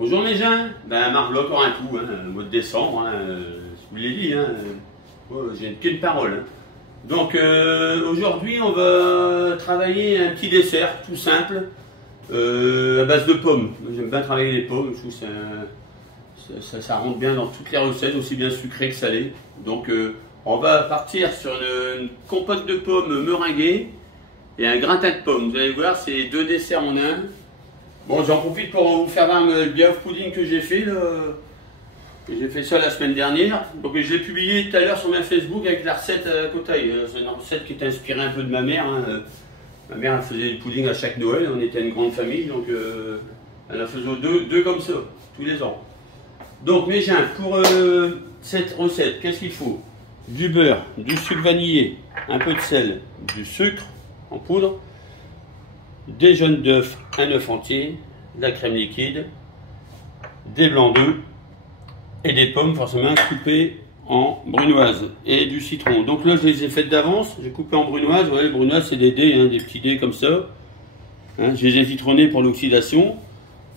Bonjour mes gens, ben Marc encore un coup, hein, le mois de décembre, hein, je vous l'ai dit, hein, j'ai qu'une parole. Hein. Donc aujourd'hui on va travailler un petit dessert tout simple à base de pommes. J'aime bien travailler les pommes, je trouve que ça rentre bien dans toutes les recettes, aussi bien sucrées que salées. Donc on va partir sur une compote de pommes meringuée et un gratin de pommes. Vous allez voir, c'est deux desserts en un. Bon, j'en profite pour vous faire voir le biaf pudding que j'ai fait. J'ai fait ça la semaine dernière. Donc je l'ai publié tout à l'heure sur ma Facebook avec la recette à côté. C'est une recette qui est inspirée un peu de ma mère. Hein. Ma mère elle faisait du pudding à chaque Noël. On était une grande famille, donc elle en faisait deux comme ça, tous les ans. Donc mes gens, pour cette recette, qu'est-ce qu'il faut? Du beurre, du sucre vanillé, un peu de sel, du sucre en poudre, des jaunes d'œufs, un œuf entier, de la crème liquide, des blancs d'œufs et des pommes forcément coupées en brunoise et du citron. Donc là je les ai faites d'avance, j'ai coupé en brunoise. Vous voyez, les brunoises c'est des dés, hein, des petits dés comme ça. Hein, je les ai citronnés pour l'oxydation.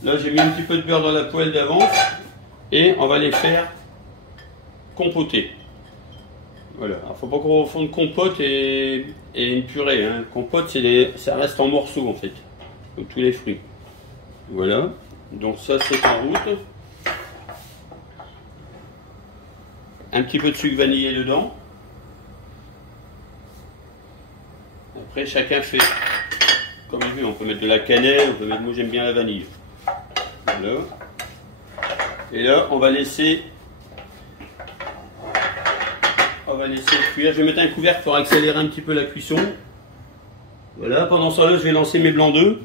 Là j'ai mis un petit peu de beurre dans la poêle d'avance et on va les faire compoter. Voilà, il ne faut pas qu'on fasse une compote et une purée. Hein. Compote, ça reste en morceaux en fait, comme tous les fruits. Voilà, donc ça c'est en route. Un petit peu de sucre vanillé dedans. Après, chacun fait comme il veut. On peut mettre de la cannelle, on peut mettre, moi j'aime bien la vanille. Voilà. Et là, on va laisser cuire. Je vais mettre un couvercle pour accélérer un petit peu la cuisson. Voilà, pendant ce temps-là, je vais lancer mes blancs d'œufs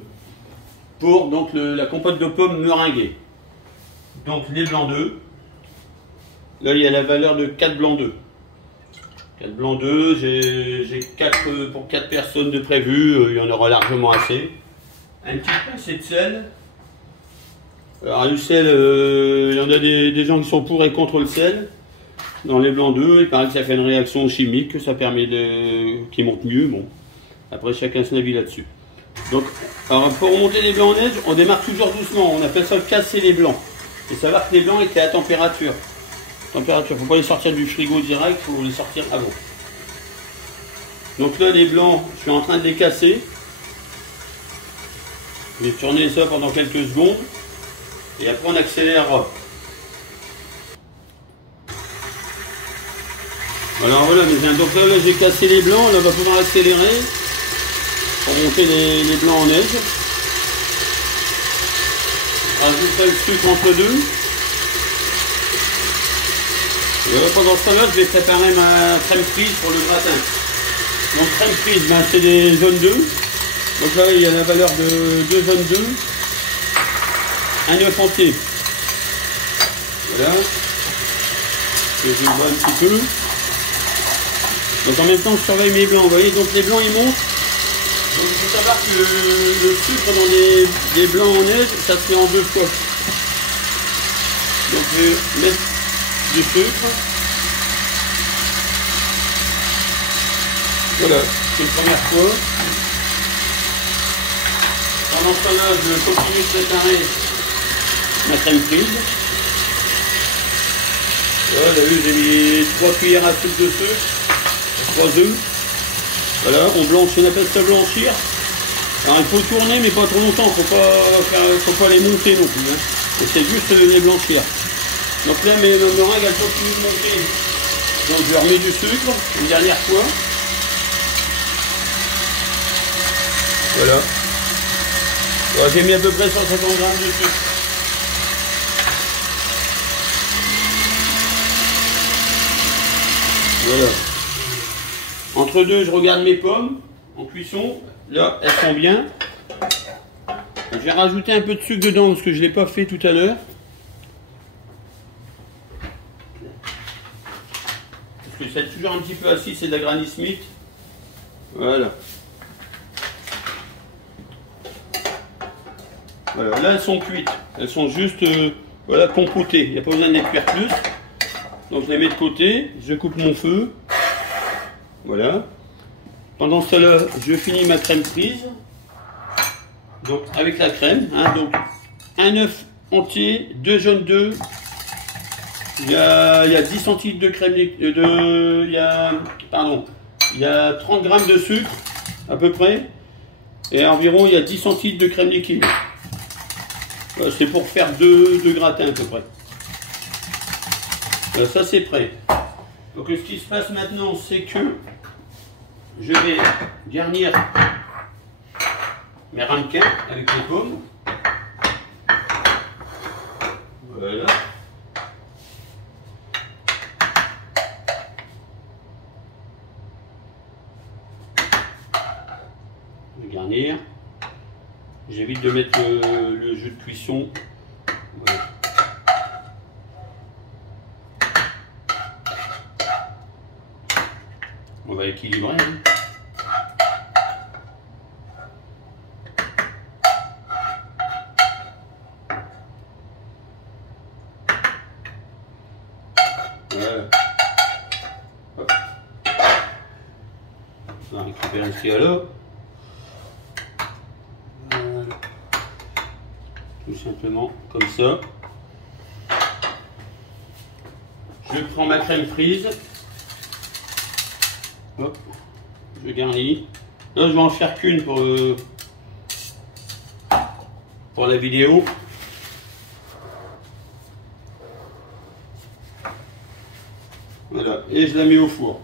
pour donc la compote de pommes meringuée. Donc les blancs d'œufs. Là, il y a la valeur de 4 blancs d'œufs. 4 blancs d'œufs, j'ai 4 pour 4 personnes de prévu, il y en aura largement assez. Un petit pincé de sel. Alors le sel, il y en a des gens qui sont pour et contre le sel. Dans les blancs d'œufs, il paraît que ça fait une réaction chimique, que ça permet qu'ils montent mieux. Bon, après chacun son avis là-dessus. Donc, alors pour remonter les blancs en neige, on démarre toujours doucement. On appelle ça casser les blancs. Et savoir que les blancs étaient à température. Il ne faut pas les sortir du frigo direct, il faut les sortir avant. Donc là, les blancs, je suis en train de les casser. Je vais tourner ça pendant quelques secondes. Et après, on accélérera. Alors voilà, donc là j'ai cassé les blancs, là on va pouvoir accélérer pour monter les blancs en neige. Rajouter le sucre entre deux. Et là, pendant ce temps-là, je vais préparer ma crème frise pour le gratin. Mon crème frise, ben, c'est des jaunes d'œufs. Donc là, il y a la valeur de 2 jaunes d'œufs, un œuf entier. Voilà. Je vois un petit peu. Donc en même temps, je surveille mes blancs. Vous voyez, donc les blancs, ils montent. Donc il faut savoir que le sucre dans les blancs en neige, ça se fait en 2 fois. Donc je vais mettre du sucre. Voilà, c'est une première fois. Pendant ce temps-là, je continue de préparer ma crème frise. Voilà, vous avez vu, j'ai mis 3 cuillères à soupe de sucre, 3 œufs. Voilà, on appelle ça blanchir. Alors il faut tourner, mais pas trop longtemps, faut pas les monter non plus. Hein. Et c'est juste les blanchir. Donc là, mes meringues, elles continuent de monter. Donc je remets du sucre, une dernière fois. Voilà. Voilà, j'ai mis à peu près 150 grammes de sucre. Voilà. Entre deux, je regarde mes pommes en cuisson. Là, elles sont bien. Je vais rajouter un peu de sucre dedans parce que je ne l'ai pas fait tout à l'heure. Parce que c'est toujours un petit peu acide, c'est de la Granny Smith. Voilà. Voilà, là elles sont cuites. Elles sont juste voilà, compotées. Il n'y a pas besoin de les cuire plus. Donc je les mets de côté. Je coupe mon feu. Voilà. Pendant ce temps-là, je finis ma crème frise. Donc avec la crème. Hein, donc un œuf entier, 2 jaunes d'œufs. Il y a 10 centilitres de crème il y a 30 grammes de sucre à peu près. Et environ il y a 10 centilitres de crème liquide. C'est pour faire deux gratins à peu près. Ça c'est prêt. Donc ce qui se passe maintenant, c'est que je vais garnir mes ramequins avec les pommes. Voilà. Je vais garnir. J'évite de mettre le jus de cuisson. Voilà. On va équilibrer. Hein. Voilà. Hop. On va récupérer ce qu'il y a là. Voilà. Tout simplement comme ça. Je prends ma crème frise. Hop. Je garnis. Là, je vais en faire qu'une pour la vidéo. Voilà, et je la mets au four.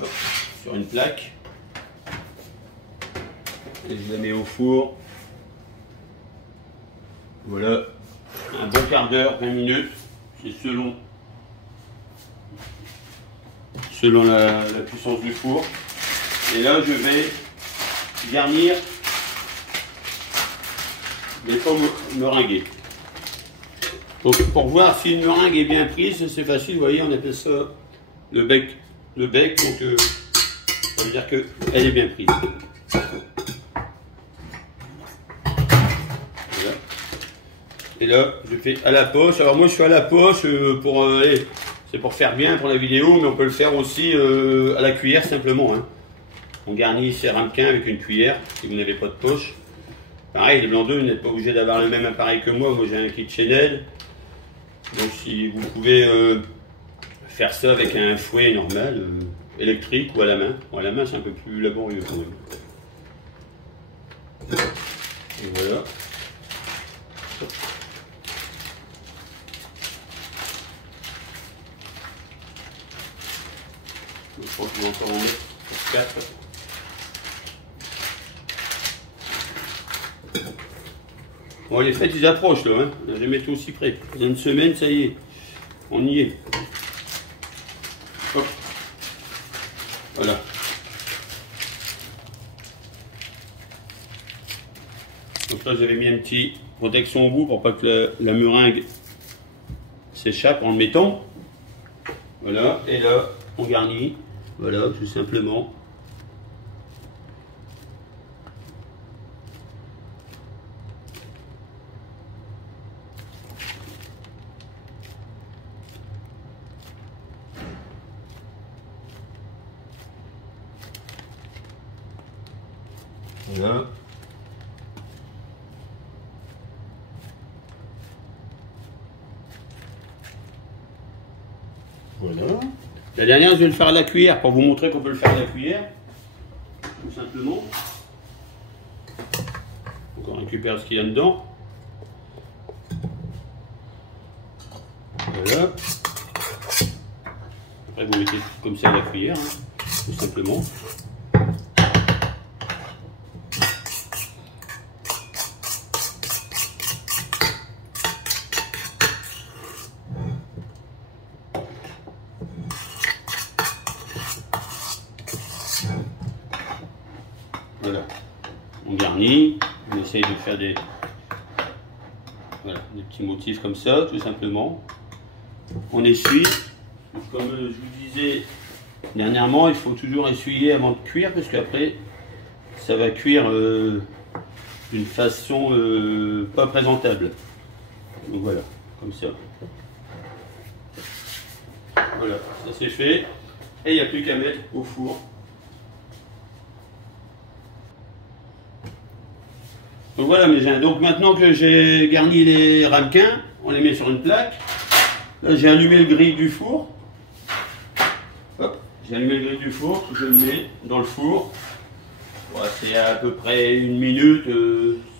Hop, sur une plaque. Et je la mets au four. Voilà, un bon quart d'heure, 20 minutes. C'est selon la puissance du four. Et là, je vais garnir les pommes meringuées. Donc, pour voir si une meringue est bien prise, c'est facile, vous voyez, on appelle ça le bec. Le bec, donc ça veut dire qu'elle est bien prise. Voilà. Et là, je fais à la poche. Alors moi, je fais à la poche pour... c'est pour faire bien pour la vidéo, mais on peut le faire aussi à la cuillère simplement. Hein. On garnit ses ramequins avec une cuillère, si vous n'avez pas de poche. Pareil, les blancs d'œufs, vous n'êtes pas obligé d'avoir le même appareil que moi. Moi, j'ai un KitchenAid. Donc si vous pouvez faire ça avec un fouet normal, électrique ou à la main. Bon, à la main c'est un peu plus laborieux quand même. Et voilà. Je crois que je vais encore en mettre pour 4. Bon, les fêtes ils approchent là, hein. On n'a jamais été aussi près. Il y a une semaine, ça y est, on y est. Hop. Voilà. Donc là j'avais mis un petit protection au bout pour pas que la meringue s'échappe en le mettant. Voilà, et là on garnit, voilà, tout simplement. Voilà. Voilà. La dernière, je vais le faire à la cuillère pour vous montrer qu'on peut le faire à la cuillère. Tout simplement. Donc on récupère ce qu'il y a dedans. Voilà. Après, vous mettez comme ça à la cuillère, hein, tout simplement. Voilà, on garnit, on essaye de faire des petits motifs comme ça, tout simplement. On essuie. Comme je vous disais dernièrement, il faut toujours essuyer avant de cuire, parce qu'après, ça va cuire d'une façon pas présentable. Donc voilà, comme ça. Voilà, ça c'est fait. Et il n'y a plus qu'à mettre au four. Donc voilà mes gens, donc maintenant que j'ai garni les ramequins, on les met sur une plaque. Là j'ai allumé le grill du four. Hop, j'ai allumé le grill du four, je le mets dans le four. Voilà, c'est à peu près 1 minute,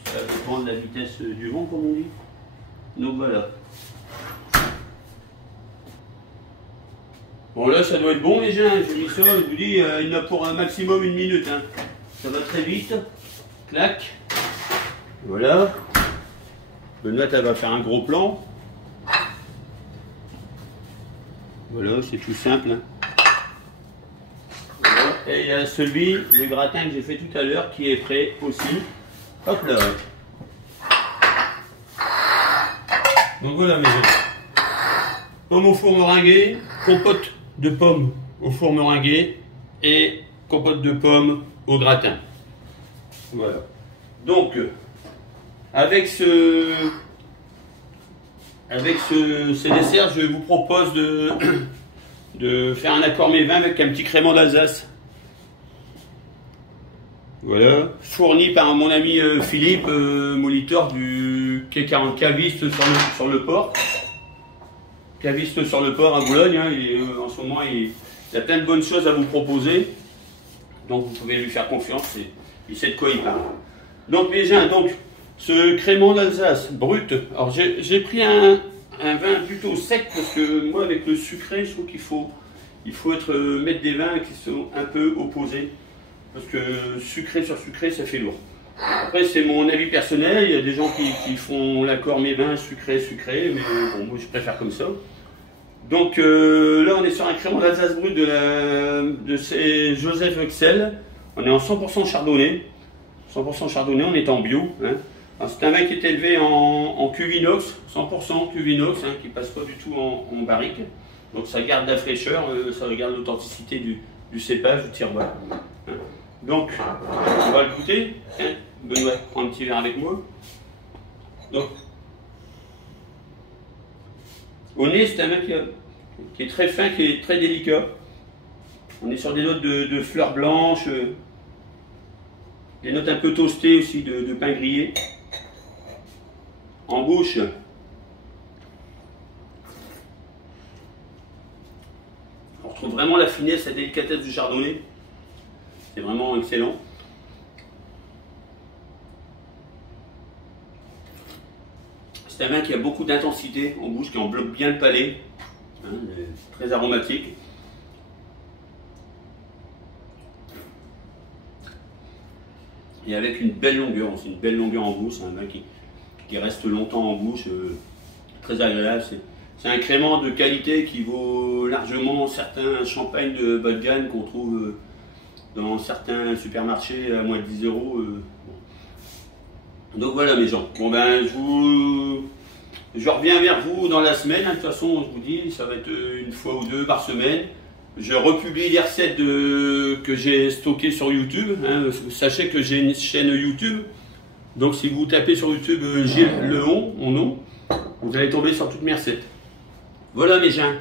ça dépend de la vitesse du vent comme on dit. Donc voilà. Bon là ça doit être bon les gens, j'ai mis ça, je vous dis, il y en a pour un maximum 1 minute. Hein. Ça va très vite. Clac. Voilà. Benoît elle va faire un gros plan. Voilà, c'est tout simple. Hein. Voilà. Et il y a celui, le gratin que j'ai fait tout à l'heure qui est prêt aussi. Hop là. Donc voilà mes gens. Pomme au four meringuée, compote de pommes au four meringuée et compote de pommes au gratin. Voilà. Donc, avec ces desserts, je vous propose de faire un accord mets vins avec un petit crément d'Alsace. Voilà, fourni par mon ami Philippe, moliteur du quai 40 caviste sur le port. Caviste sur le port à Boulogne, hein, en ce moment il a plein de bonnes choses à vous proposer. Donc vous pouvez lui faire confiance, il sait de quoi il parle. Donc mes gens, donc ce crément d'Alsace brut, alors j'ai pris un vin plutôt sec parce que moi avec le sucré, je trouve qu'il faut mettre des vins qui sont un peu opposés. Parce que sucré sur sucré, ça fait lourd. Après, c'est mon avis personnel. Il y a des gens qui font l'accord mes vins sucré, mais bon, moi je préfère comme ça. Donc là, on est sur un crément d'Alsace brut de chez Joseph Excel. On est en 100% chardonnay. 100% chardonnay, on est en bio. Hein. C'est un vin qui est élevé en cuve inox, 100% cuve inox, hein, qui ne passe pas du tout en barrique. Donc ça garde la fraîcheur, ça garde l'authenticité du cépage, du tiroir. Hein. Donc, on va le goûter. Hein. Benoît, prends un petit verre avec moi. Donc, au nez, c'est un vin qui est très fin, qui est très délicat. On est sur des notes de fleurs blanches, des notes un peu toastées aussi de pain grillé. En bouche, on retrouve vraiment la finesse, la délicatesse du chardonnay. C'est vraiment excellent. C'est un vin qui a beaucoup d'intensité en bouche, qui enveloppe bien le palais. Hein, très aromatique. Et avec une belle longueur, c'est une belle longueur en bouche. C'est un vin qui reste longtemps en bouche, très agréable. C'est un crément de qualité qui vaut largement certains champagnes de bas de gamme qu'on trouve dans certains supermarchés à moins de 10 €. Donc voilà mes gens. Bon ben je reviens vers vous dans la semaine. Hein. De toute façon, je vous dis, ça va être 1 fois ou 2 par semaine. Je republie les recettes que j'ai stockées sur YouTube. Hein. Sachez que j'ai une chaîne YouTube. Donc si vous tapez sur YouTube Gilles Lehon, mon nom, vous allez tomber sur toutes mes recettes. Voilà mes gens.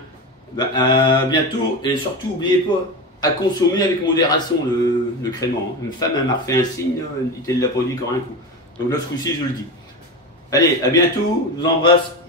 Ben, à bientôt et surtout n'oubliez pas à consommer avec modération le crément. Une femme m'a refait un signe, elle me dit qu'elle l'a produit quand un coup. Donc là ce coup-ci je le dis. Allez, à bientôt, je vous embrasse.